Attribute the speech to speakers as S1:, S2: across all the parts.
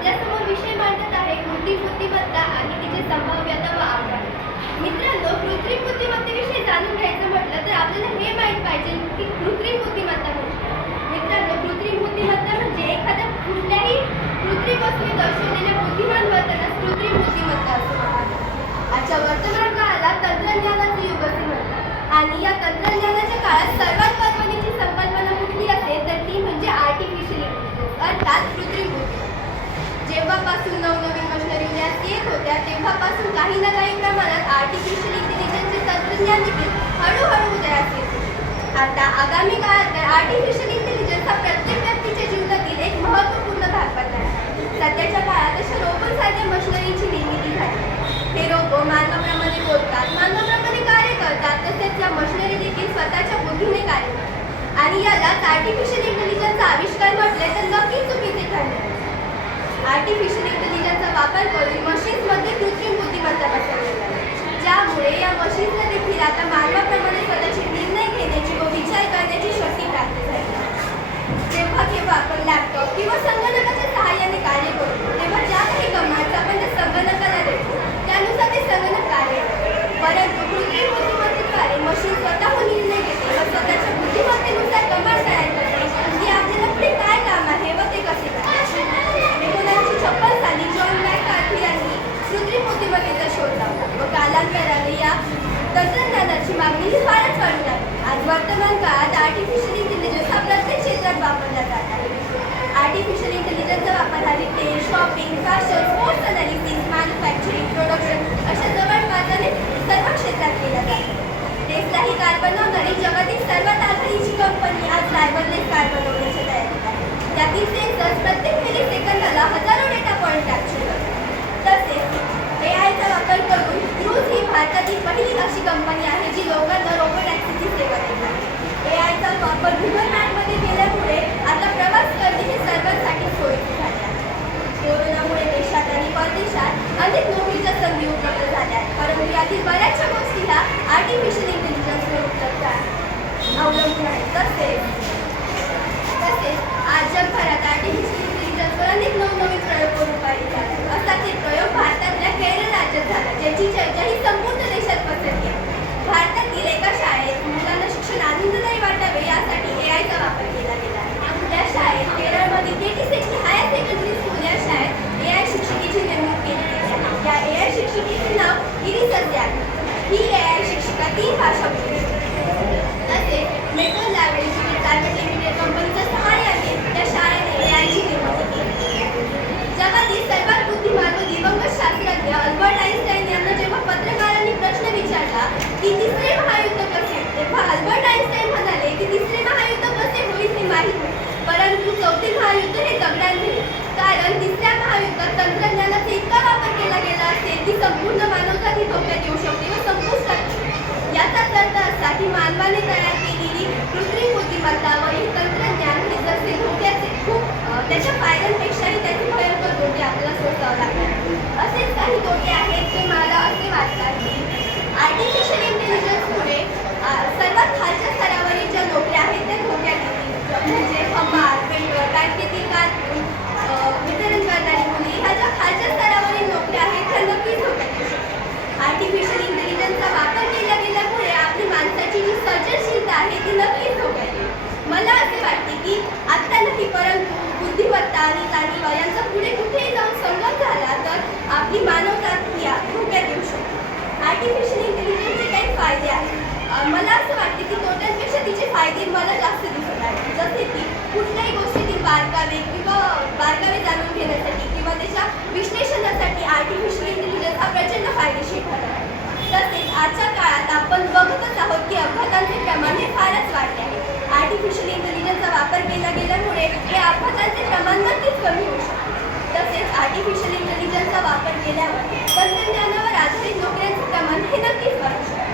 S1: आपल्यासमोर विषय मांडत आहे कृत्रिम बुद्धिमत्ता आणि तिचे संभाव्यता व आव्हाने मित्रांनो कृत्रिम बुद्धिमत्तेविषयी जाणून घ्यायचं म्हटलं तर आपल्याला हे माहीत पाहिजे की कृत्रिम बुद्धिमत्ता म्हणजे मित्रांनो कृत्रिम बुद्धिमत्ता म्हणजे एखाद्या कुठल्याही कृत्रिम वस्तूने दर्शवलेल्या बुद्धिमान वर्तनास कृत्रिम बुद्धिमत्ता असं म्हणतात. आजच्या वर्तमान काळाला तंत्रज्ञानाचे युग असे म्हणतात. आणि या तंत्रज्ञानाच्या काळात सर्व जेव्हापासून नवनवीन मशिनरी उदयास येत होत्या तेव्हापासून काही ना काही प्रमाणात आर्टिफिशियल इंटेलिजन्सचे तंत्रज्ञान देखील हळूहळू उदयास येते आता आगामी काळात तर आर्टिफिशियल इंटेलिजन्स हा प्रत्येक व्यक्तीच्या जीवनातील एक महत्त्वपूर्ण भाग बनला आहे. सध्याच्या काळात अशा रोबोसारख्या मशिनरीची निर्मिती झाली हे रोबो मानवाप्रमाणे बोलतात मानवाप्रमाणे कार्य करतात तसेच या मशिनरी देखील स्वतःच्या बुद्धीने कार्य करतात. आणि यालाच आर्टिफिशियल इंटेलिजन्सचा आविष्कार म्हटले तर नक्कीच चुकीचे ठरले आर्टिफिशियल इंटेलिजन्सचा वापर करून मशीन्समध्ये कृत्रिम बुद्धिमत्ता बसवली जाते ज्यामुळे या मशीन्सला देखील आता मानवाप्रमाणे स्वतःचे निर्णय घेण्याची व विचार करण्याची शक्ती प्राप्त झाली आहे. जेव्हा केव्हा आपण लॅपटॉप किंवा संगणकाच्या सहाय्याने कार्य करतो तेव्हा ज्या काही कमांड्स आपण त्या संगणकाला देतो त्यानुसार ते संगणक कार्य करते परंतु कृत्रिम बुद्धिमत्तेद्वारे मशीन स्वतःहून निर्णय घेते व स्वतःच्या बुद्धिमत्तेनुसार कमांड तयार करते की आपल्याला पुढे काय काम आहे व ते कसे करायचे एकोणीसशे छप्पन साली जॉन मॅककार्थी यांनी कृत्रिम बुद्धिमत्तेचा शोध लावला व कालांतराने या तंत्रज्ञानाची मागणी ही फारच वाढली आहे आज वर्तमान काळात आर्टिफिशियल इंटेलिजन्स हा प्रत्येक क्षेत्रात वापरला जात आहे आर्टिफिशियल इंटेलिजन्सचा वापर हा retail infrastructure fashion sports analysis manufacturing production अशा जवळपासने सर्व क्षेत्रात केला जातो टेस्ला ही कार बनवणारी जगातील सर्वात आघाडीची कंपनी आज ड्रायव्हरलेस कार बनवण्याच्या तयारीत आहे. त्यातील सेन्सर्स प्रत्येक मिली सेकंदाला हजारो डेटा पॉईंट कॅप्चर करतात. तसेच ए आयचा वापर करून क्रूज ही भारतातील पहिली अशी कंपनी आहे जी लोकांना रोबोट ही ए शिक्षिका तीन भाषा बोलू शकते तसेच मेट्रो लॅबरेटरी प्रायव्हेट लिमिटेड कंपनीच्या सहाय्याने त्या शाळेने यांची आयची निर्मिती केली. जगातील सर्वात बुद्धिमान व दिवंगत शास्त्रज्ञ अल्बर्ट आईन्स्टाईन यांना जेव्हा पत्रकारांनी प्रश्न विचारला की तिसरे महायुद्ध कसे? तेव्हा अल्बर्ट आईन्स्टाईन म्हणाले की तिसरे महायुद्ध कसे होईल हे माहीत परंतु चौथे महायुद्ध हे दगडांनी कारण तिसऱ्या महायुद्धात तंत्रज्ञानाचे Deixa मला असं वाटते की तोट्यांपेक्षा तिचे फायदे मला जास्त दिसत आहेत. जसे की कुठल्याही गोष्टीतील बारकावे किंवा बारकावे जाणून घेण्यासाठी किंवा त्याच्या विश्लेषणासाठी आर्टिफिशियल इंटेलिजन्स हा प्रचंड फायदेशीर ठरत आहे. तसेच आजच्या काळात आपण बघतच आहोत की अपघातांचे प्रमाण हे फारच वाढले आहे. आर्टिफिशियल इंटेलिजन्सचा वापर केला गेल्यामुळे हे अपघातांचे प्रमाण नक्कीच कमी होऊ शकते. तसेच आर्टिफिशियल इंटेलिजन्सचा वापर केल्यावर तंत्रज्ञानावर आधारित नोकऱ्यांचे प्रमाण हे नक्कीच वाढू शकते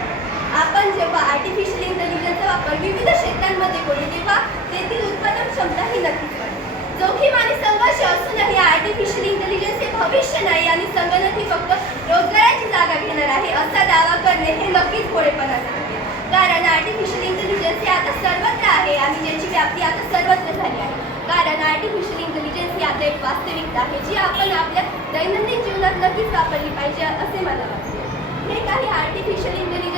S1: आपण जेव्हा आर्टिफिशियल इंटेलिजन्सचा वापर विविध क्षेत्रांमध्ये करू तेव्हा तेथील उत्पादन क्षमता ही नक्कीच वाढेल जोखीम आणि संघर्ष असूनही आर्टिफिशियल इंटेलिजन्स हे भविष्य नाही आणि संगणक ही फक्त रोजगाराची जागा घेणार आहे असा दावा करणे हे नक्कीच भोळेपणा असते. कारण आर्टिफिशियल इंटेलिजन्स हे आता सर्वत्र आहे आणि ज्याची व्याप्ती आता सर्वत्र झाली आहे. कारण आर्टिफिशियल इंटेलिजन्स ही आता एक वास्तविकता आहे जी आपण आपल्या दैनंदिन जीवनात नक्कीच वापरली पाहिजे असे मला वाटते. हे काही आर्टिफिशियल इंटेलिजन्स